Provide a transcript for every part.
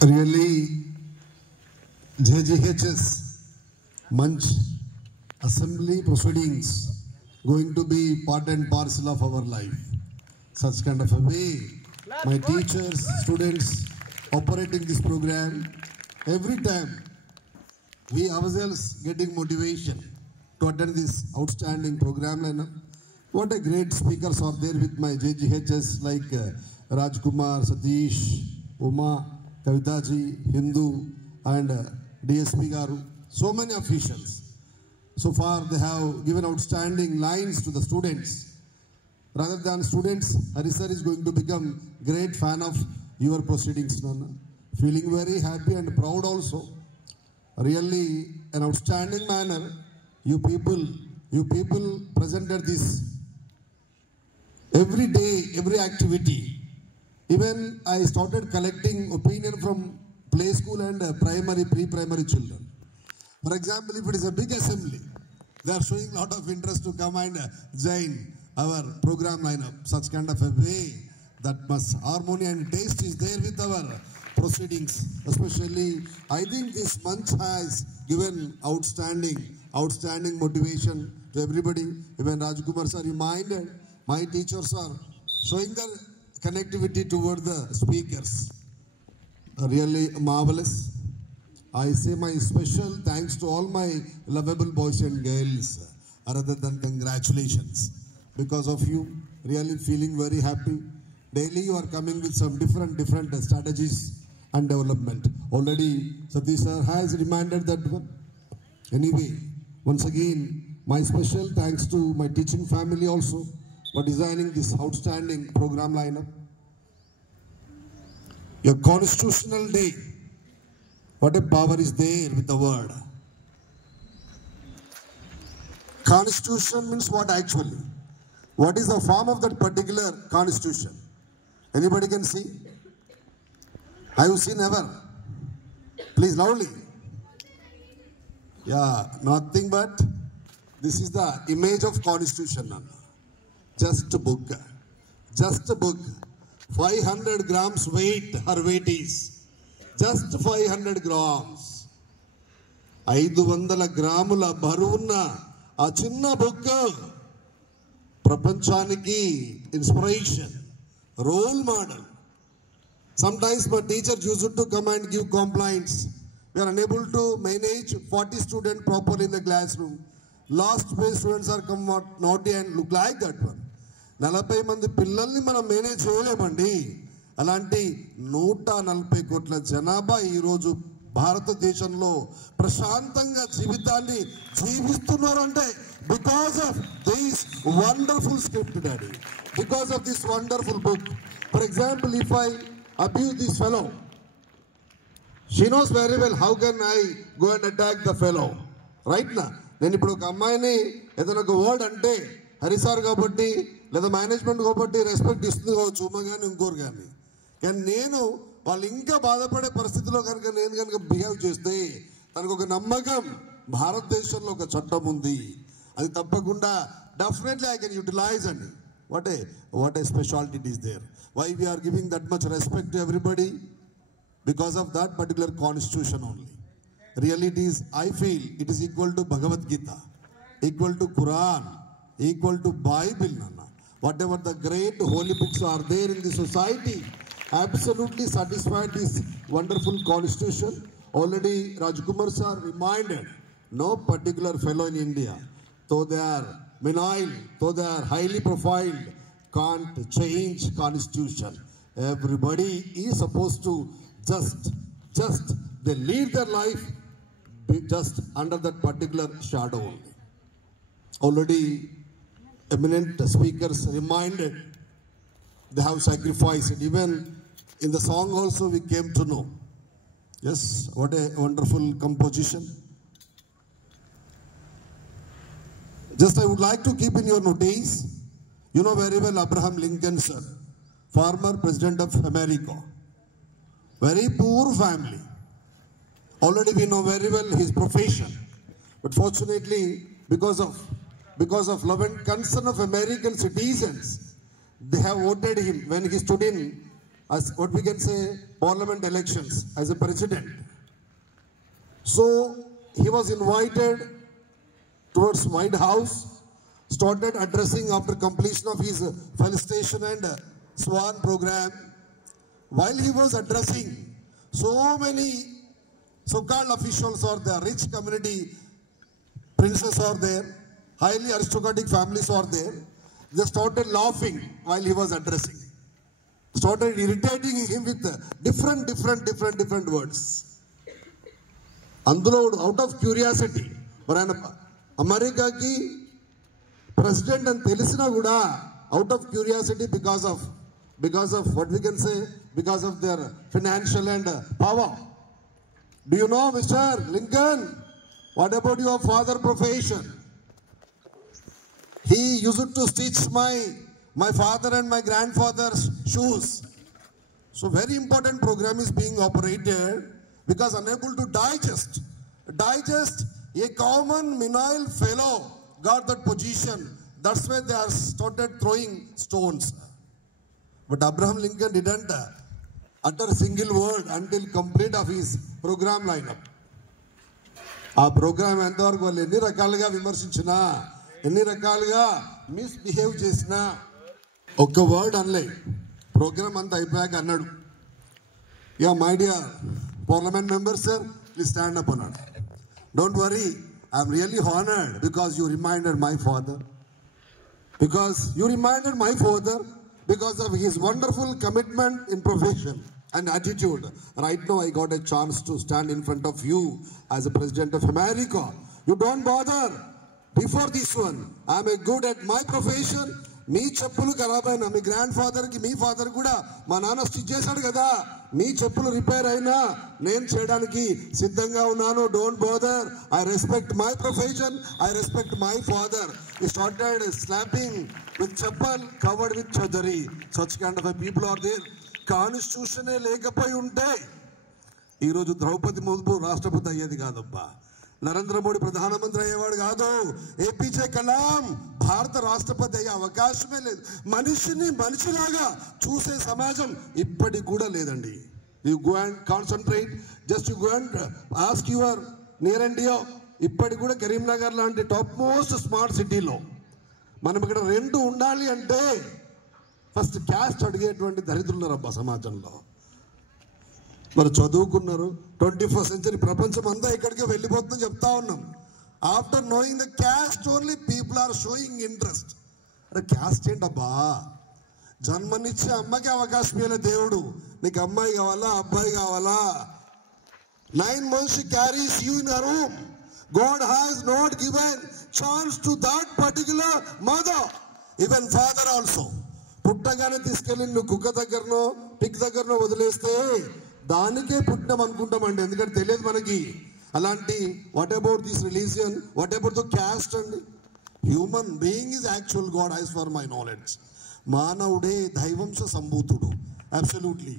Really, JGHS Munch assembly proceedings going to be part and parcel of our life. Such kind of a way, my teachers, students operating this program, every time we ourselves getting motivation to attend this outstanding program. What a great speakers are there with my JGHS like Rajkumar, Satish, Uma, Kavitaji, Hindu and DSP Garu. So many officials. So far they have given outstanding lines to the students. Rather than students, Harisar is going to become great fan of your proceedings, Nana. Feeling very happy and proud also. Really an outstanding manner. You people presented this every day, every activity. Even I started collecting opinion from play school and primary, pre-primary children. For example, if it is a big assembly, they are showing a lot of interest to come and join our program lineup. Such kind of a way that much harmony and taste is there with our proceedings. Especially, I think this month has given outstanding motivation to everybody. Even Rajkumar sir reminded, my teachers are showing their connectivity toward the speakers. Really marvelous. I say my special thanks to all my lovable boys and girls. Rather than congratulations. Because of you, really feeling very happy. Daily you are coming with some different strategies and development. Already Satish sir has reminded that one. Anyway, once again, my special thanks to my teaching family also for designing this outstanding program lineup. Your constitutional day. What a power is there with the word. Constitution means what actually? What is the form of that particular constitution? Anybody can see? Have you seen ever? Please loudly. Yeah, nothing but this is the image of constitution. Just a book. Just a book. 500 grams weight, her weight is. Just 500 grams. 500 గ్రాముల బరువున్న ఆ చిన్న book ప్రపంచానికి inspiration, role model. Sometimes my teacher used to come and give complaints. We are unable to manage 40 students properly in the classroom. Last page students are come out naughty and look like that one. 40 మంది పిల్లల్ని మనం manage చేయలేమండి. అలాంటి 140 కోట్ల జనాభా ఈరోజు భారతదేశంలో ప్రశాంతంగా జీవితాన్ని జీవిస్తున్నారంటే because of this wonderful script daddy, because of this wonderful book. For example, if I abuse this fellow, she knows very well how can I go and attack the fellow, right na. నేను ఇప్పుడు ఒక అమ్మాయిని ఏదైనా ఒక word అంటే హరిసార్ కాబట్టి లేదా management కాబట్టి రెస్పెక్ట్ ఇస్తుంది కావచ్చు, ఉమ్మ కానీ ఇంకోరు కానీ. కానీ నేను వాళ్ళు ఇంకా బాధపడే పరిస్థితిలో కనుక నేను కనుక బిహేవ్ చేస్తే తనకు ఒక నమ్మకం, భారతదేశంలో ఒక చట్టం ఉంది, అది తప్పకుండా డెఫినెట్లీ ఐ కెన్ యూటిలైజ్ అండి. What a specialty it is there. Why we are giving that much respect to everybody? Because of that particular constitution only. Really it is, I feel, it is equal to Bhagavad Gita, equal to Quran, equal to Bible. Nana. Whatever the great holy books are there in the society, absolutely satisfied this wonderful constitution. Already Rajkumar sir reminded, no particular fellow in India, though they are menial, though they are highly profiled, can't change constitution. Everybody is supposed to just they lead their life just under that particular shadow only. Already eminent speakers reminded they have sacrificed. Even in the song also we came to know. Yes, what a wonderful composition. Just I would like to keep in your notice, you know very well Abraham Lincoln sir, former president of America. Very poor family. Already we know very well his profession. But fortunately, because of love and concern of American citizens, they have voted him when he stood in as what we can say parliament elections as a president. So he was invited towards White House, started addressing after completion of his felicitation and swan program. While he was addressing, so many so-called officials are there, rich community princes are there, highly aristocratic families are there. They started laughing while he was addressing. Started irritating him with different words. Andulo out of curiosity, but America ki president and telisina kuda out of curiosity because of what we can say, because of their financial and power. Do you know, Mr. Lincoln, what about your father profession? He used to stitch my father and my grandfather's shoes. So very important program is being operated because unable to digest a common menial fellow got that position. That's why they are started throwing stones. But Abraham Lincoln didn't utter a single word until complete of his program lineup. ఆ programme ఎంతవరకు వాళ్ళు ఎన్ని రకాలుగా విమర్శించినా, ఎన్ని రకాలుగా misbehave చేసినా ఒక్క word అనలే. ప్రోగ్రామ్ అంతా అయిపోయాక అన్నాడు, yeah my dear parliament member sir, please stand up అన్నాడు. Don't worry, I'm really honoured because you reminded my father. Because of his wonderful commitment in profession and attitude. Right now I got a chance to stand in front of you as a president of America. You don't bother. Before this one, I am good at my profession. మీ చెప్పులు ఖరాబ్ అయినా, మీ grand ఫాదర్కి మీ father కూడా మా నాన్న stitch చేశాడు కదా, మీ చెప్పులు రిపేర్ అయినా నేను చేయడానికి సిద్ధంగా ఉన్నాను. Don't bother. I respect my profession, I respect my father. He started slapping with chappal covered with chadari. Such kind of a people are there. Constitution లేకపోయి ఉంటే ఈరోజు ద్రౌపది ముర్ము రాష్ట్రపతి అయ్యేది కాదబ్బా, నరేంద్ర మోడీ ప్రధానమంత్రి అయ్యేవాడు కాదు, ఏపీజే కలాం భారత రాష్ట్రపతి అయ్యే అవకాశమే లేదు. మనిషిని మనిషిలాగా చూసే సమాజం ఇప్పటికి కూడా లేదండి. You go and concentrate, just you go and ask your near and dear. ఇప్పటికి కూడా కరీంనగర్ లాంటి టాప్ మోస్ట్ స్మార్ట్ సిటీలో మనం ఇక్కడ రెండు ఉండాలి అంటే ఫస్ట్ క్యాస్ట్ అడిగేటువంటి దరిద్రులు అబ్బా సమాజంలో. మరి చదువుకున్నారు, 21st century ప్రపంచం అంతా ఇక్కడికి వెళ్ళిపోతుందని చెప్తా ఉన్నాం. After knowing the caste only people are showing interest. అరే క్యాస్ట్ ఏంటబ్బా, జన్మనిచ్చే అమ్మకి అవకాశం ఇవ్వలే దేవుడు. నీకు అమ్మాయి కావాలా, అబ్బాయి కావాలా? 9 months she carries you in her womb. God has not given chance to that particular mother, even father also. పుట్టగానే తీసుకెళ్ళి నువ్వు కుక్క దగ్గరనో పిక్ దగ్గరనో వదిలేస్తే దానికే పుట్టినాం అనుకుంటామండి, ఎందుకంటే తెలియదు మనకి. అలాంటి what about this religion, what about the caste అండి? Human being is actual god as for my knowledge. మానవుడే దైవంశ సంభూతుడు. Absolutely.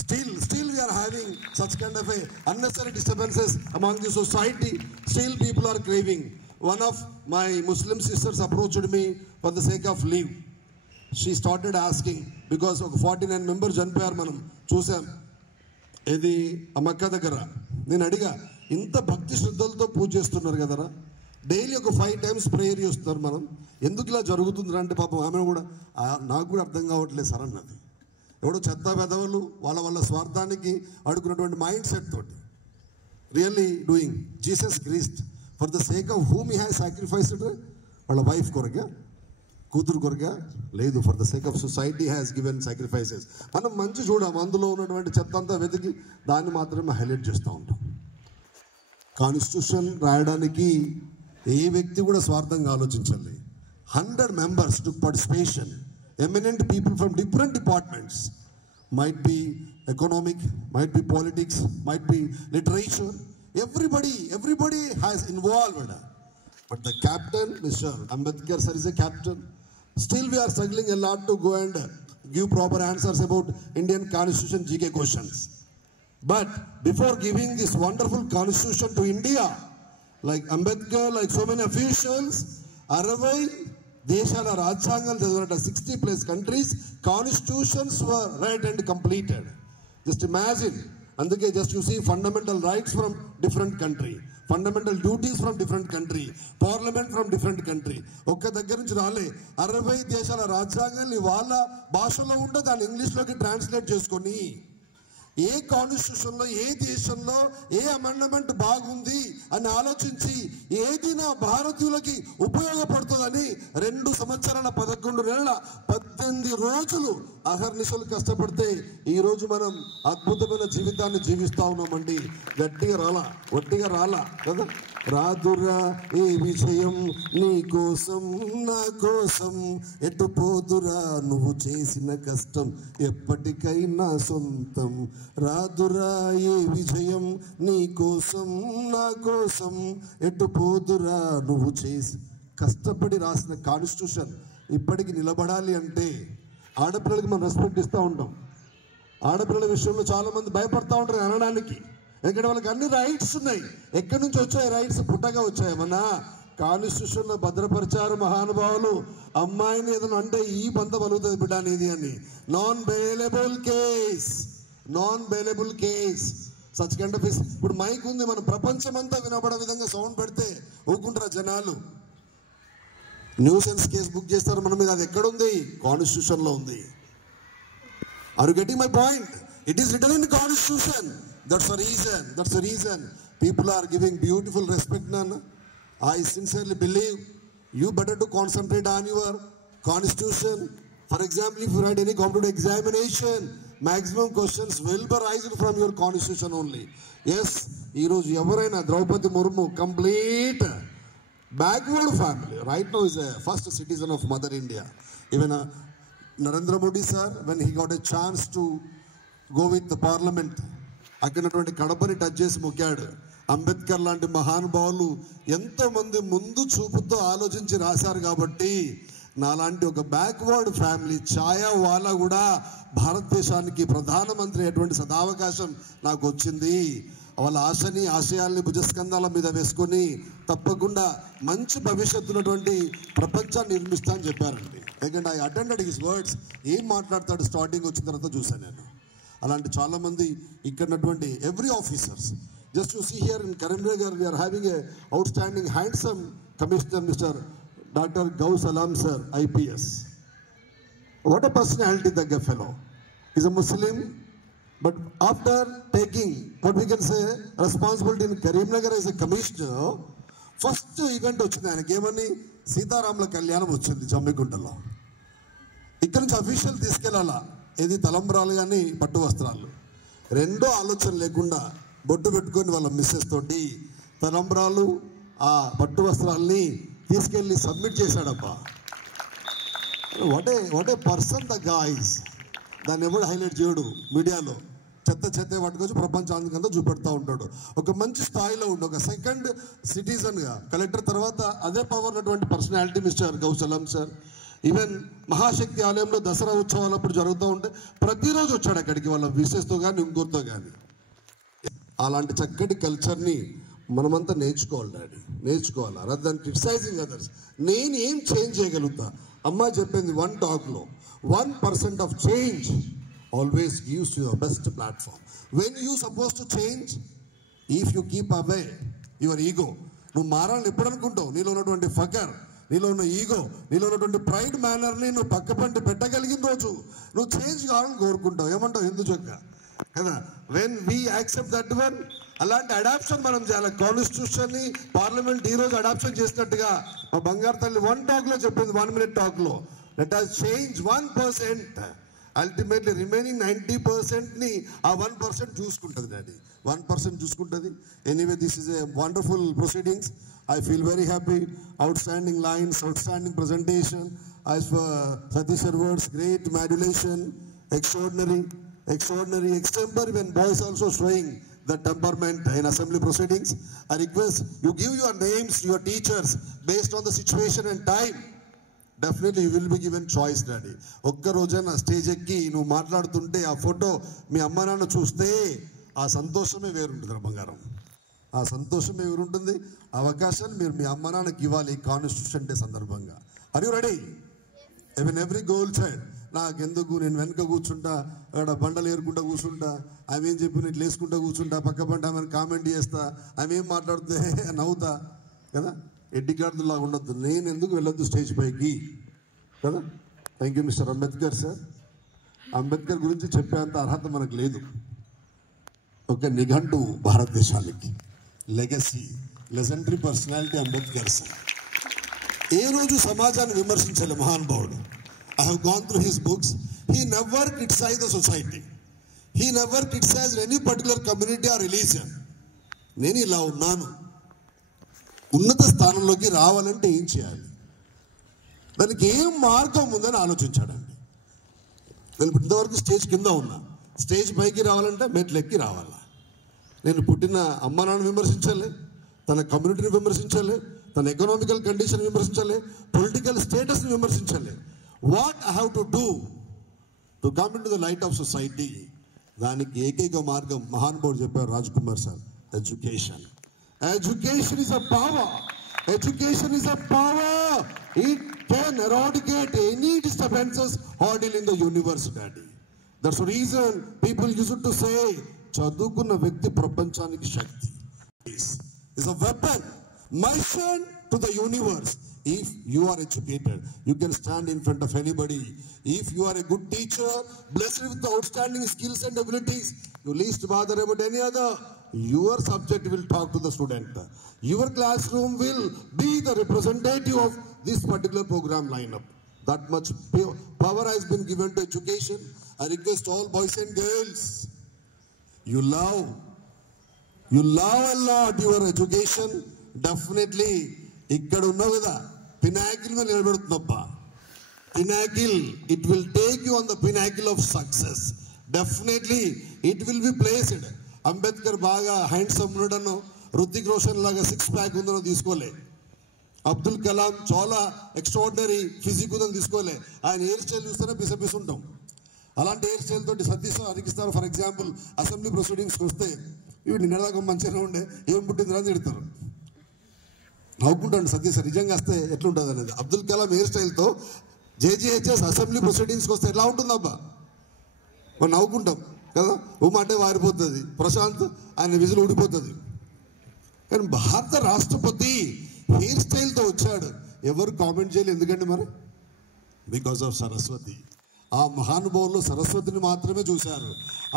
Still we are having such kind of a unnecessary disturbances among the society. Still people are craving. One of my Muslim sisters approached me for the sake of leave. She started asking, because of 49 members చనిపోయారు మనం చూసాం ఇది మక్కా దగ్గర. నేను అడిగా, ఇంత భక్తి శ్రద్ధలతో పూజ చేస్తున్నారు కదరా, డైలీ ఒక 5 times ప్రేయర్ చేస్తున్నారు, మనం ఎందుకు ఇలా జరుగుతుందిరా అంటే పాపం ఆమె కూడా నాకు కూడా అర్థం కావట్లేదు సార్ అన్నది. ఎవడో చెత్త పెదవులు వాళ్ళ స్వార్థానికి అడుగున్నటువంటి మైండ్ సెట్ తోటి really doing Jesus Christ for the sake of whom he has sacrificed. వాళ్ళ వైఫ్ కొరగా, కూతురు కొరగా లేదు, for the sake of society has given sacrifices. మనం మంచి చూడాం, అందులో ఉన్నటువంటి చెత్త అంతా వెతికి దాన్ని మాత్రమే హైలైట్ చేస్తూ ఉంటాం. కాన్స్టిట్యూషన్ రాయడానికి ఏ వ్యక్తి కూడా స్వార్థంగా ఆలోచించాలి. 100 members took participation. Eminent people from different departments, might be economic, might be politics, might be literature. Everybody has involved. But the captain, Mr. Ambedkar sir, is a captain. Still we are struggling a lot to go and give proper answers about Indian Constitution GK questions. But before giving this wonderful constitution to India, like Ambedkar, like so many officials, 60 దేశాల రాజ్యాంగాలు చదివినట్ట 60+ countries constitutions were read and completed. Just imagine. అందుకే just you see fundamental rights from different country, fundamental duties from different country, parliament from different country. ఒక్క దగ్గర నుంచి రాలే 60 దేశాల రాజ్యాంగాల్ని వాళ్ళ భాషలో ఉంటే దాన్ని ఇంగ్లీష్లోకి ట్రాన్స్లేట్ చేసుకొని ఏ కాన్స్టిట్యూషన్లో ఏ దేశంలో ఏ అమెండ్మెంట్ బాగుంది అని ఆలోచించి ఏది నా భారతీయులకి ఉపయోగపడుతుందని 2 సంవత్సరాల 11 నెలల 18 రోజులు అహర్నిశలు కష్టపడితే ఈరోజు మనం అద్భుతమైన జీవితాన్ని జీవిస్తా ఉన్నామండి. గట్టిగా రాలా, ఒట్టిగా రాలా కదా. రాదురా ఈ విజయం నీ కోసం నా కోసం, ఎటు పోదురా నువ్వు చేసిన కష్టం ఎప్పటికైనా సొంతం. రాదురా ఈ విజయం నీ కోసం నా కోసం, ఎటు పోదురా నువ్వు చేసి కష్టపడి రాసిన కాన్స్టిట్యూషన్ ఇప్పటికి నిలబడాలి అంటే ఆడపిల్లలకి మనం రెస్పెక్ట్ ఇస్తూ ఉంటాం. ఆడపిల్లల విషయంలో చాలామంది భయపడతా ఉంటారు అనడానికి, ఎందుకంటే వాళ్ళకి అన్ని రైట్స్ ఉన్నాయి. ఎక్కడి నుంచి వచ్చాయి రైట్స్? పుట్టగా వచ్చాయమన్నా కాన్స్టిట్యూషన్లో భద్రపరిచారు మహానుభావులు. అమ్మాయిని ఏదైనా అంటే ఈ బంధ బలుగుతుంది బిడ్డ అనేది అని. Non bailable case such kind of. ఇప్పుడు మైక్ ఉంది, మన ప్రపంచమంతా వినబడే విధంగా సౌండ్ పెడితే ఊరుకుంటారా జనాలు? న్యూసెన్స్ కేసు బుక్ చేస్తారు మన మీద. అది ఎక్కడుంది? కాన్స్టిట్యూషన్లో ఉంది. Are you getting my point? It is written in constitution. That's the reason people are giving beautiful respect. Nana, I sincerely believe you better to concentrate on your constitution. For example, if you write any competitive examination, maximum questions will be arising from your constitution only. Yes, ee roju evaraina Draupadi Murmu, complete backward family, right now is a first citizen of Mother India. Even Narendra Modi sir, when he got a chance to go with the parliament, అక్కడటువంటి కడపని touch చేసి మొక్కాడు. అంబేద్కర్ లాంటి మహానుభావులు ఎంతోమంది ముందు చూపుతో ఆలోచించి రాశారు కాబట్టి నాలాంటి ఒక బ్యాక్వర్డ్ ఫ్యామిలీ ఛాయా వాలా కూడా భారతదేశానికి ప్రధానమంత్రి అయ్యేటువంటి సదావకాశం నాకు వచ్చింది. వాళ్ళ ఆశయాల్ని భుజస్కంధాల మీద వేసుకొని తప్పకుండా మంచి భవిష్యత్తు ఉన్నటువంటి ప్రపంచాన్ని నిర్మిస్తా అని చెప్పారండి. ఎందుకంటే ఐ అటెండెడ్ హిస్ వర్డ్స్. ఏం మాట్లాడతాడు స్టార్టింగ్ వచ్చిన తర్వాత చూశాను నేను. అలాంటి చాలామంది ఇక్కడటువంటి every officers. Just to see here in Karimnagar we are having a outstanding handsome commissioner mister doctor Gaush Alam sir, IPS. What a personality దగ్గ fellow. Is a Muslim, but after taking what we can say responsibility in Karimnagar as a commissioner, first event వచ్చింది ఆయనకి. ఏమని? సీతారాముల కళ్యాణం వచ్చింది జమ్మిగుంటలో. ఇక్కడ నుంచి official తీసుకెళ్ళాలా, ఏది తలంబ్రాలు కానీ పట్టు వస్త్రాలు. రెండో ఆలోచన లేకుండా బొట్టు పెట్టుకొని వాళ్ళ మిస్సెస్ తోటి తలంబ్రాలు ఆ పట్టు వస్త్రాల్ని తీసుకెళ్ళి సబ్మిట్ చేశాడబ్బా. What a person the guys. దాన్ని ఎవడు హైలైట్ చేయడు మీడియాలో. చెత్త పట్టుకొచ్చి ప్రపంచానికంతా చూపెడతా ఉంటాడు. ఒక మంచి స్థాయిలో ఉండి ఒక సెకండ్ సిటిజన్గా కలెక్టర్ తర్వాత అదే పవర్ ఉన్నటువంటి పర్సనాలిటీ మిస్టర్ గౌ సలాం సార్. ఈవెన్ మహాశక్తి ఆలయంలో దసరా ఉత్సవాలు అప్పుడు జరుగుతూ ఉంటే ప్రతిరోజు వచ్చాడు అక్కడికి వాళ్ళ విషెస్తో కానీ ఇంకోరితో కానీ. అలాంటి చక్కటి కల్చర్ని మనమంతా నేర్చుకోవాలి డాడీ, నేర్చుకోవాలి. Other than criticising others. నేను ఏం చేంజ్ చేయగలుగుతా? అమ్మ చెప్పింది 1 talkలో 1% of change always gives you the best platform. When you suppose to change, if you keep away your ego. నువ్వు మారాలని ఎప్పుడు అనుకుంటావు? నీలో ఉన్నటువంటి ఫకర్, నీలో ఉన్న ఈగో, నీలో ఉన్నటువంటి ప్రైడ్ మేనర్ని నువ్వు పక్కపంటి పెట్టగలిగిన రోజు నువ్వు చేంజ్ కావాలని కోరుకుంటావు. ఏమంటావు హిందూ చొక్క కదా? When we accept that one, అలాంటి అడాప్షన్ మనం చేయాలి. కాన్స్టిట్యూషన్ని పార్లమెంట్ ఈరోజు అడాప్షన్ చేసినట్టుగా మా బంగారు తల్లి 1 talkలో చెప్పింది, 1 minute talkలో. Let us change 1%. Ultimately remaining 90%ని ఆ 1% చూసుకుంటుంది డాడీ. 1% చూసుకుంటుంది. Anyway, this is a wonderful proceedings. I feel very happy. Outstanding lines, outstanding presentation. As for Satish sir words, great modulation, extraordinary extemper. When boys also showing the temperament in assembly proceedings. I request you give your names to your teachers based on the situation and time. Definitely you will be given choice, daddy. ఒక్క రోజైనా stage ఎక్కి నువ్వు మాట్లాడుతుంటే ఆ photo మీ అమ్మ నాన్న చూస్తే ఆ సంతోషమే వేరుంటుంది బంగారం. ఆ సంతోషం ఎవరుంటుంది? అవకాశాన్ని మీరు మీ అమ్మ నాన్నకి ఇవ్వాలి కాన్స్టిట్యూషన్ డే సందర్భంగా. Are you ready? Even every goal side నాకెందుకు, నేను వెనక కూర్చుంటా, అక్కడ బండలు ఏరుకుంటా కూర్చుంటా, ఆమె ఏం చెప్పి ఇట్లా వేసుకుంటా కూర్చుంటా, పక్క బంట ఆమెను కామెంట్ చేస్తా, ఆమె ఏం మాట్లాడితే నవ్వుతా కదా. ఎడ్డికాడులాగా ఉండొద్దు. నేను ఎందుకు వెళ్ళొద్దు స్టేజ్ పైకి కదా. Thank you mister Ambedkar sir. Ambedkar గురించి చెప్పేంత అర్హత మనకు లేదు. ఒక నిఘంటు భారతదేశానికి legacy, legendary personality Ambedkar sir. ఏ రోజు సమాజాన్ని విమర్శించాలి మహానుభావుడు. I have gone through his books. He never criticized the society. He never criticized any particular community or religion. నేను ఇలా ఉన్నాను, ఉన్నత స్థానంలోకి రావాలంటే ఏం చేయాలి, దానికి ఏం మార్గం ఉందని ఆలోచించాడండి. నేను ఇంతవరకు స్టేజ్ కింద ఉన్నా, స్టేజ్ పైకి రావాలంటే మెట్లు ఎక్కి రావాలా. నేను పుట్టిన అమ్మ నాన్న విమర్శించాలి, తన కమ్యూనిటీని విమర్శించాలి, తన ఎకనామికల్ కండిషన్ విమర్శించాలి, పొలిటికల్ స్టేటస్ని విమర్శించాలి. What I have to do to come in to the light of society? దానికి ఏకైక మార్గం మహానుభావుడు చెప్పారు Raj Kumar sir, education. Education is a power. Education is a power. It can eradicate any disturbances hurdle in the universe daddy. That's reason people used to say, చదువుకున్న వ్యక్తి ప్రపంచానికి శక్తి. Is a weapon, mission to the universe. If you are educated, you can stand in front of anybody. If you are a good teacher, blessed with outstanding skills and abilities, you least bother about any other. Your subject will talk to the student. Your classroom will be the representative of this particular program lineup. That much power has been given to education. I request all boys and girls, you love a lot your education. Definitely ఇక్కడ ఉన్నావు కదా, pinnacle మీద నిలబెడుతున్నప్పా. Pinnacle, it will take you on the pinnacle of success. Definitely it will be placed. Ambedkar బాగా handsome ఉన్నాడను, Ruthik Roshan లాగా 6 pack ఉందనో తీసుకోలే. అబ్దుల్ కలాం చాలా extraordinary physique ఉందని తీసుకోలే. ఆయన హెయిర్ స్టైల్ చూస్తేనే పిసపిస్ ఉంటాం. అలాంటి హెయిర్ స్టైల్ తోటి సతీష్ అరిగిస్తారు. ఫర్ ఎగ్జాంపుల్ అసెంబ్లీ ప్రొసీడింగ్స్కి వస్తే ఇవి నిన్నదాకా మంచిగా ఉండే, ఏం పుట్టింది అని తిడతారు. నవ్వుకుంటాడు సతీష్, నిజంగా వస్తే ఎట్లుంటుంది అనేది. అబ్దుల్ కలాం హెయిర్ స్టైల్తో జేజీహెచ్ఎస్ అసెంబ్లీ ప్రొసీడింగ్స్కి వస్తే ఎట్లా ఉంటుందబ్బా, మనం నవ్వుకుంటాం కదా. ఉమ్మంటే వారిపోతుంది, ప్రశాంత్ ఆయన విజులు ఊడిపోతుంది. కానీ భారత రాష్ట్రపతి హెయిర్ స్టైల్తో వచ్చాడు, ఎవరు కామెంట్ చేయలేదు. ఎందుకంటే మరి బికాస్ ఆఫ్ సరస్వతి. ఆ మహానుభావులు సరస్వతిని మాత్రమే చూశారు,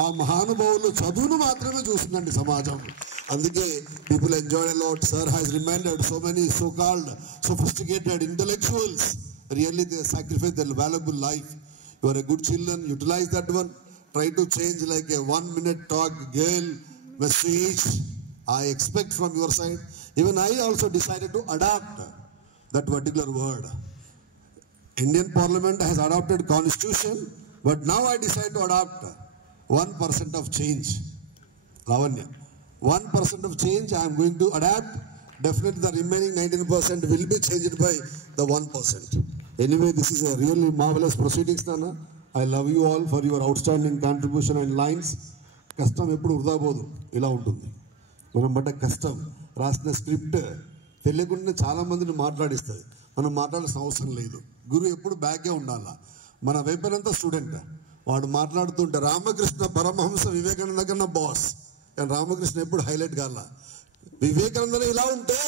ఆ మహానుభావులు చదువును మాత్రమే చూసిందండి సమాజం. అందుకే people enjoy a lot. Sir has reminded so many so-called sophisticated intellectuals. Really they sacrifice their valuable life. You are a good children, utilize that one. Try to change like a 1-minute talk, girl message. I expect from your side. Even I also decided to adopt that particular word. Indian Parliament has adopted Constitution, but now I decide to adopt 1% of change. Lavanya, 1% of change I am going to adapt. Definitely the remaining 19% will be changed by the 1%. Anyway, this is a really marvelous proceedings, Nana. I love you all for your outstanding contribution and lines. కష్టం ఎప్పుడు వృధా పోదు, ఇలా ఉంటుంది. మనం పడ్డ కష్టం, రాసిన స్క్రిప్ట్ తెలియకుండా చాలా మందిని మాట్లాడిస్తుంది. మనం మాట్లాడాల్సిన అవసరం లేదు. గురువు ఎప్పుడు బ్యాకే ఉండాలా. మన వైపునంతా స్టూడెంట్. వాడు మాట్లాడుతుంటే రామకృష్ణ పరమహంస వివేకానంద కన్నా బాస్, కానీ రామకృష్ణ ఎప్పుడు హైలైట్ కావాలా. వివేకానందనే ఇలా ఉంటే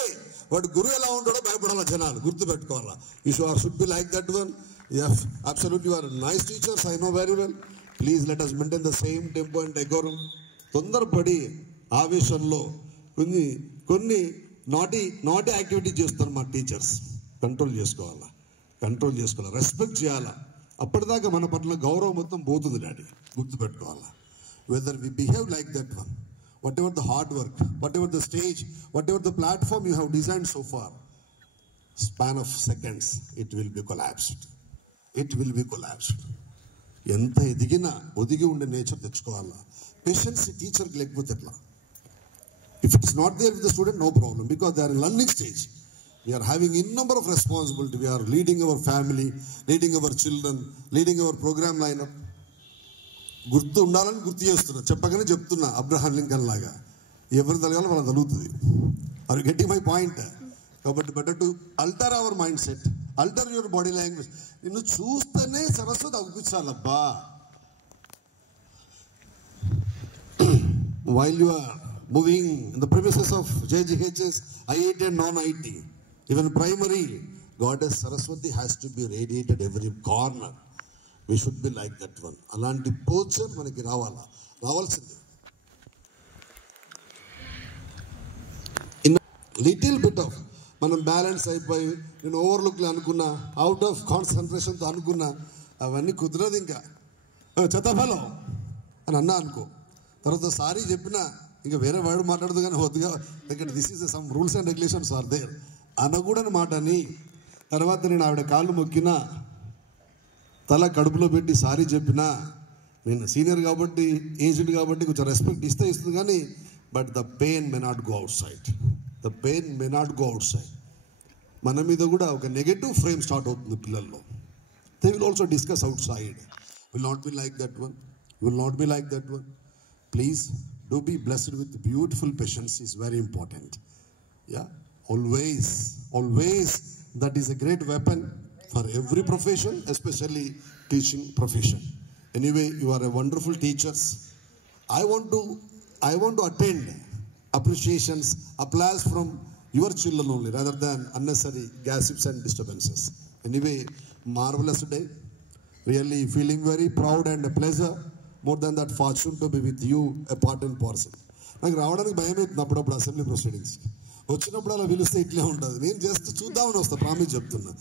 వాడు గురువు ఎలా ఉంటాడో భయపడాలా జనాలు, గుర్తుపెట్టుకోవాలా. You should be like that one. Yes, absolutely, you are nice teachers, I know very well. Please let us maintain the same tempo and decorum. తొందరపడి ఆవేశంలో కొన్ని నాటి యాక్టివిటీ చేస్తారు మా టీచర్స్. కంట్రోల్ చేసుకోవాలా, రెస్పెక్ట్ చేయాలా. అప్పటిదాకా మన పట్ల గౌరవం మొత్తం పోతుంది డాడీ, గుర్తుపెట్టుకోవాలా. Whether we behave like that one, whatever the hard work, whatever the stage, whatever the platform you have designed so far, span of seconds it will be collapsed. ఎంత ఎదిగినా ఒదిగి ఉండే nature తెచ్చుకోవాలా. Patience టీచర్కి లేకపోతే ఎట్లా? If it is not there with the student, no problem, because they are in learning stage. We are having in number of responsibility. We are leading our family, leading our children, leading our program lineup. గుర్తు ఉండాలని గుర్తు చేస్తున్నా, చెప్పగానే చెప్తున్నా. Abraham Lincoln లాగా ఎవరు తలగాలో వాళ్ళని తలుగుతుంది. Are you getting my point? కాబట్టి better to alter our mindset, alter your body language. నిన్ను చూస్తేనే సరస్వతి అనిపించాలబ్బా. While you are moving in the premises of JGHS, IIT and non-IIT, even primary, Goddess Saraswati has to be radiated every corner. We should be like that one. Alanti posture manaki ravalsindi. In little bit of మనం balance అయిపోయి నేను ఓవర్లుక్లో అనుకున్నా, out of కాన్సన్ట్రేషన్తో అనుకున్నా, అవన్నీ కుదరదు. ఇంకా చెత్తఫలం అని అన్నా అనుకో, తర్వాత సారీ చెప్పినా ఇంకా వేరే వాడు మాట్లాడదు కానీ వద్దుగా, ఇక్కడ this is some rules and regulations are there అనకూడని మాట అని. తర్వాత నేను ఆవిడ కాళ్ళు మొక్కినా, తల కడుపులో పెట్టి సారీ చెప్పినా, నేను సీనియర్ కాబట్టి ఏజ్డ్ కాబట్టి కొంచెం రెస్పెక్ట్ ఇస్తుంది కానీ, but the pain may not go outside. The pain may not go outside. మన మీద కూడా ఒక నెగటివ్ ఫ్రేమ్ స్టార్ట్ అవుతుంది పిల్లల్లో. They will also discuss outside. Will not be like that one, will not be like that one. Please do be blessed with beautiful patience is very important. Yeah, always that is a great weapon for every profession, especially teaching profession. Anyway, you are a wonderful teachers. I want to attend appreciations, applause from your children only, rather than unnecessary gossips and disturbances. Anyway, marvelous day. Really feeling very proud and a pleasure. More than that, fortune to be with you, a part and parcel. నాకు రావడానికి భయం అవుతుంది అప్పుడప్పుడు assembly proceedings. వచ్చినప్పుడు అలా పిలిస్తే ఇట్లే ఉంటుంది. నేను జస్ట్ చూద్దామని వస్తా, ప్రామిస్ చెప్తున్నా.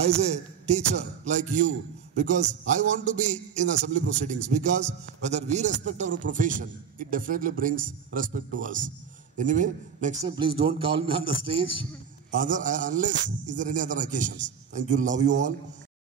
As a teacher like you, because I want to be in assembly proceedings, because whether we respect our profession, it definitely brings respect to us. Anyway, next time please don't call me on the stage unless is there any other occasions. Thank you, love you all.